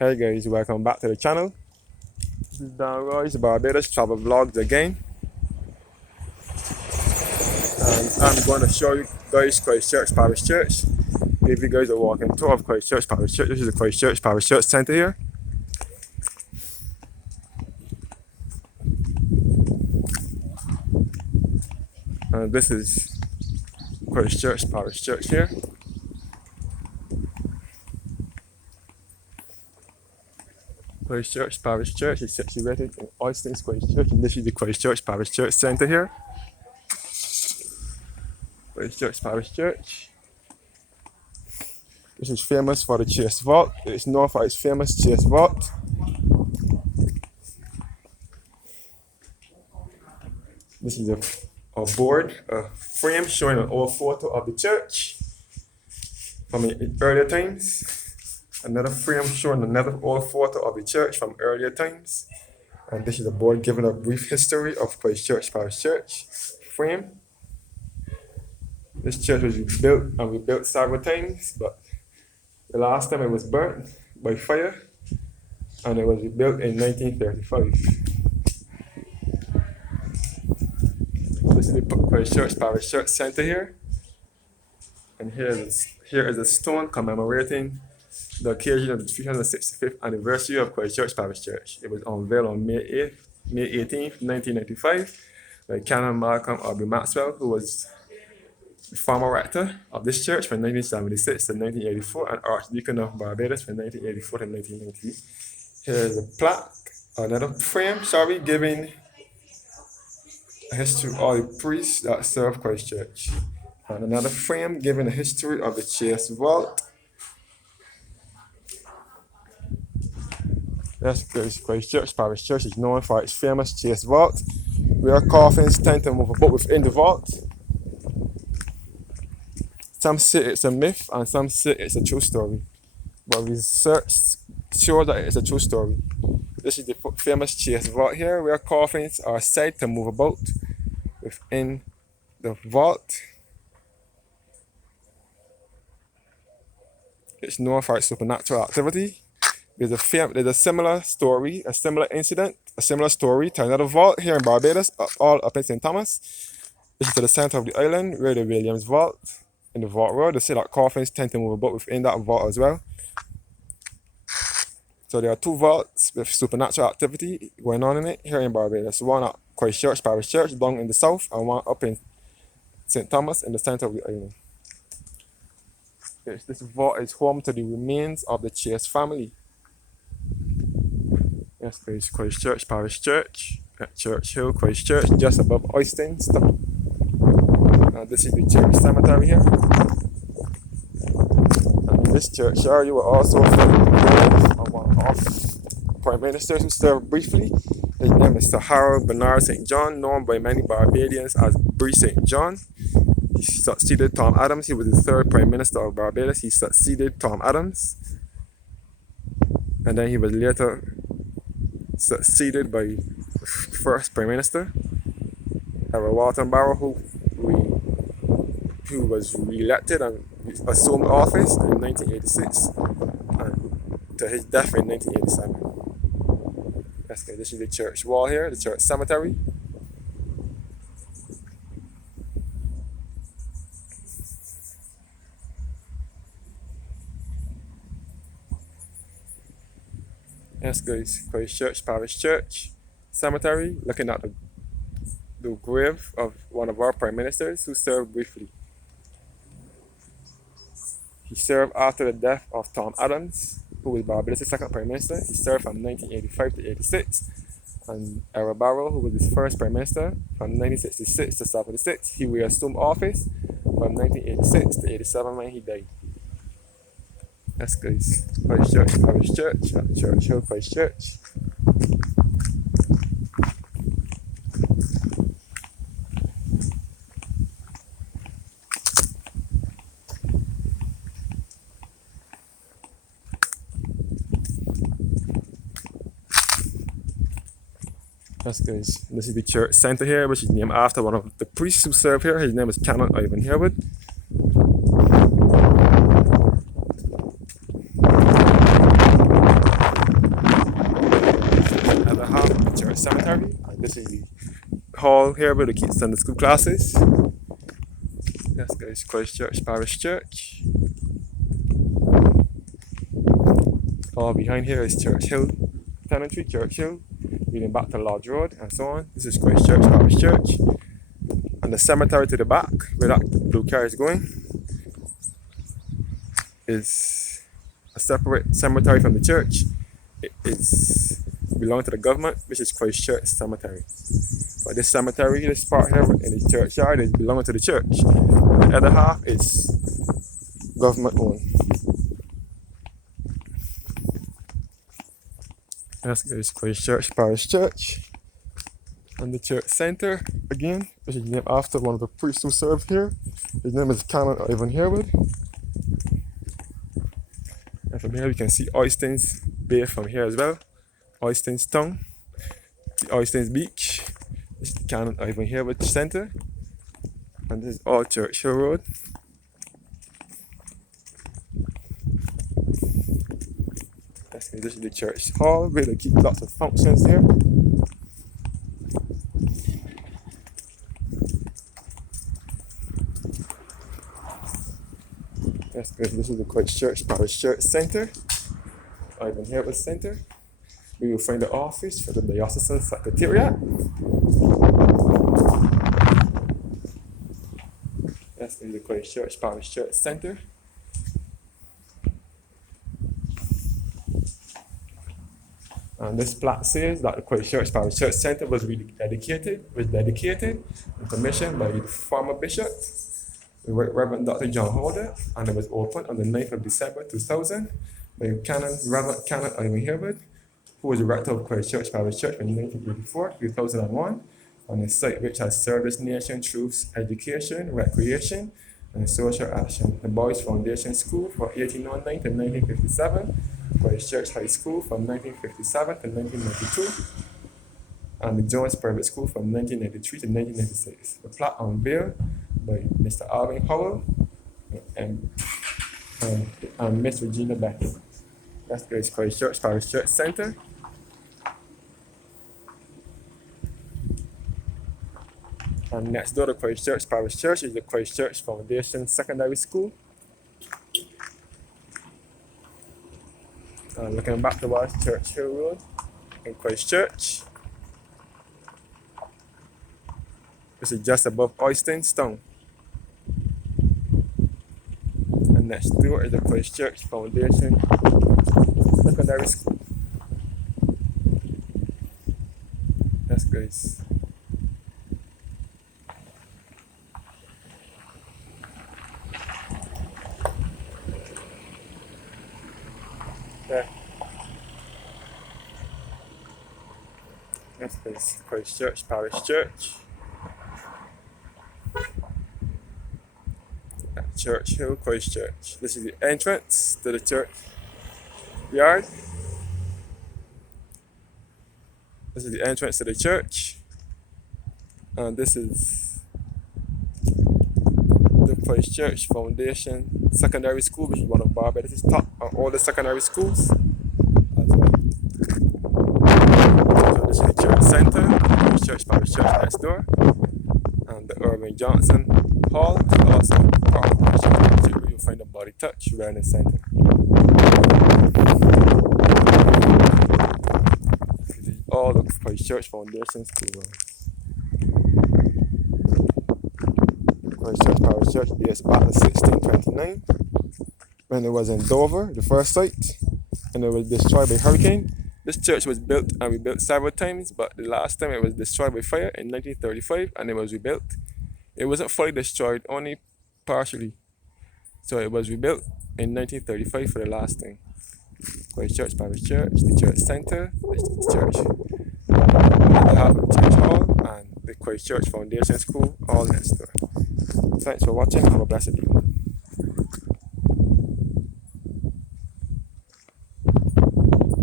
Hey guys, welcome back to the channel. This is Dan Roy's Barbados travel vlogs again. And I'm going to show you guys Christchurch Parish Church. Give you guys a walking tour of Christchurch Parish Church. This is the Christchurch Parish Church Centre here. And this is Christchurch Parish Church here. Christchurch Parish Church is situated in Oystons Christchurch, and this is the Christchurch Parish Church Centre here. Christchurch Parish Church. This is famous for the Chase Vault. It's known for its famous Chase Vault. This is a board, a frame showing an old photo of the church from earlier times. Another frame showing another old photo of the church from earlier times. And this is a board giving a brief history of Christchurch Parish Church frame. This church was rebuilt and rebuilt several times, but the last time it was burnt by fire, and it was rebuilt in 1935. This is the Christchurch Parish Church Centre here. And here is a stone commemorating the occasion of the 365th anniversary of Christchurch Parish Church. It was unveiled on May 18th, 1995 by Canon Malcolm Aubrey Maxwell, who was the former rector of this church from 1976 to 1984 and Archdeacon of Barbados from 1984 to 1990. Here's a plaque, another frame, giving a history of all the priests that served Christchurch. And another frame giving a history of the Chase Vault. Yes, Christchurch Parish Church is known for its famous Chase Vault, where coffins tend to move about within the vault. Some say it's a myth and some say it's a true story, but research shows that it's a true story. This is the famous Chase Vault here, where coffins are said to move about within the vault. It's known for its supernatural activity. There's a similar story, a similar incident, a similar story to another vault here in Barbados, all up in St. Thomas. This is to the center of the island, where the Williams Vault in the Vault Road. They say that coffins tend to move about within that vault as well. So there are two vaults with supernatural activity going on in it here in Barbados. One at Christchurch Parish Church down in the south, and one up in St. Thomas in the center of the island. This vault is home to the remains of the Chase family. Yes, there's Christchurch Parish Church at Church Hill, Christchurch, just above Oystons. This is the church cemetery here. And in this church here, you will also find the grave of one of the Prime Ministers who served briefly. His name is Sir Harold Bernard St. John, known by many Barbadians as Bree St. John. He succeeded Tom Adams. He was the third Prime Minister of Barbados. He succeeded Tom Adams. And then he was later succeeded by the first Prime Minister, Walton Barrow, who was re-elected and assumed office in 1986 and to his death in 1987. That's good. This is the church wall here, the church cemetery. Yes, guys, Christchurch Parish Church Cemetery, looking at the grave of one of our Prime Ministers who served briefly. He served after the death of Tom Adams, who was Barbados' second Prime Minister. He served from 1985 to 86. And Barrow, who was his first Prime Minister from 1966 to 76, he reassumed office from 1986 to 87 when he died. Yes, guys, Christchurch Parish Church at Church Hill, Christchurch. Yes, guys, this is the church center here, which is named after one of the priests who served here. His name is Canon Ivan Herwood. Cemetery. And this is the hall here where they keep Sunday school classes. Yes, guys, Christchurch Parish Church. All behind here is Church Hill, Tenantry, Church Hill, leading back to Lodge Road and so on. This is Christchurch Parish Church. And the cemetery to the back, where that blue car is going, is a separate cemetery from the church. It is belong to the government, which is Christchurch Cemetery. But this cemetery, this part here in the churchyard, is belonging to the church. The other half is government owned. That's Christchurch Parish Church. And the church center again, which is named after one of the priests who served here. His name is Canon Ivan Herwood. And from here we can see Oystins Bay from here as well. Oystins Town, the Oystins Beach. This is the Canon Ivan Herwood Center. And this is all Church Hill Road. This is the church hall where they keep lots of functions here. Yes, this is the Christchurch Parish Church Center, Ivan Herwood Center. We will find the office for the Diocesan Secretariat. Yes, this is the Christchurch Parish Church Center. And this plaque says that the Christchurch Parish Church Center was dedicated and commissioned by the former bishop, the Reverend Dr. John Holder, and it was opened on the 9th of December 2000 by Reverend Canon Ivan Herwood, who was the rector of Christchurch Parish Church from 1984 to 2001, on a site which has served this nation through education, recreation, and social action. The Boys Foundation School from 1809 to 1957, Christchurch High School from 1957 to 1992, and the Jones Private School from 1993 to 1996. The plaque unveiled by Mr. Alvin Howell and Miss Regina Beckett. That's the Christchurch Parish Church Center. And next door to Christchurch Parish Church is the Christchurch Foundation Secondary School. Looking back towards Church Hill Road in Christchurch. This is just above Oystins Town. And next door is the Christchurch Foundation Secondary School. Yes, guys. Yeah. This is Christchurch Parish Church. At Church Hill, Christchurch. This is the entrance to the church yard. This is the entrance to the church. And this is the Christchurch Foundation Secondary School, which is one of Barbados' top and all the secondary schools. As well. So this is the church center, Christchurch Parish Church next door, and the Irving Johnson Hall, which is also part of the church. Where you'll find the Body Touch Wellness Center. This is all the Christchurch Foundation School. Christchurch Parish Church dates back to 1629 when it was in Dover, the first site, and it was destroyed by hurricane. This church was built and rebuilt several times, but the last time it was destroyed by fire in 1935 and it was rebuilt. It wasn't fully destroyed, only partially. So it was rebuilt in 1935 for the last time. Christchurch Parish Church, the church center, the church, the half of the church hall, and the Christchurch Foundation School, all next door. Thanks for watching. Have a blessed evening.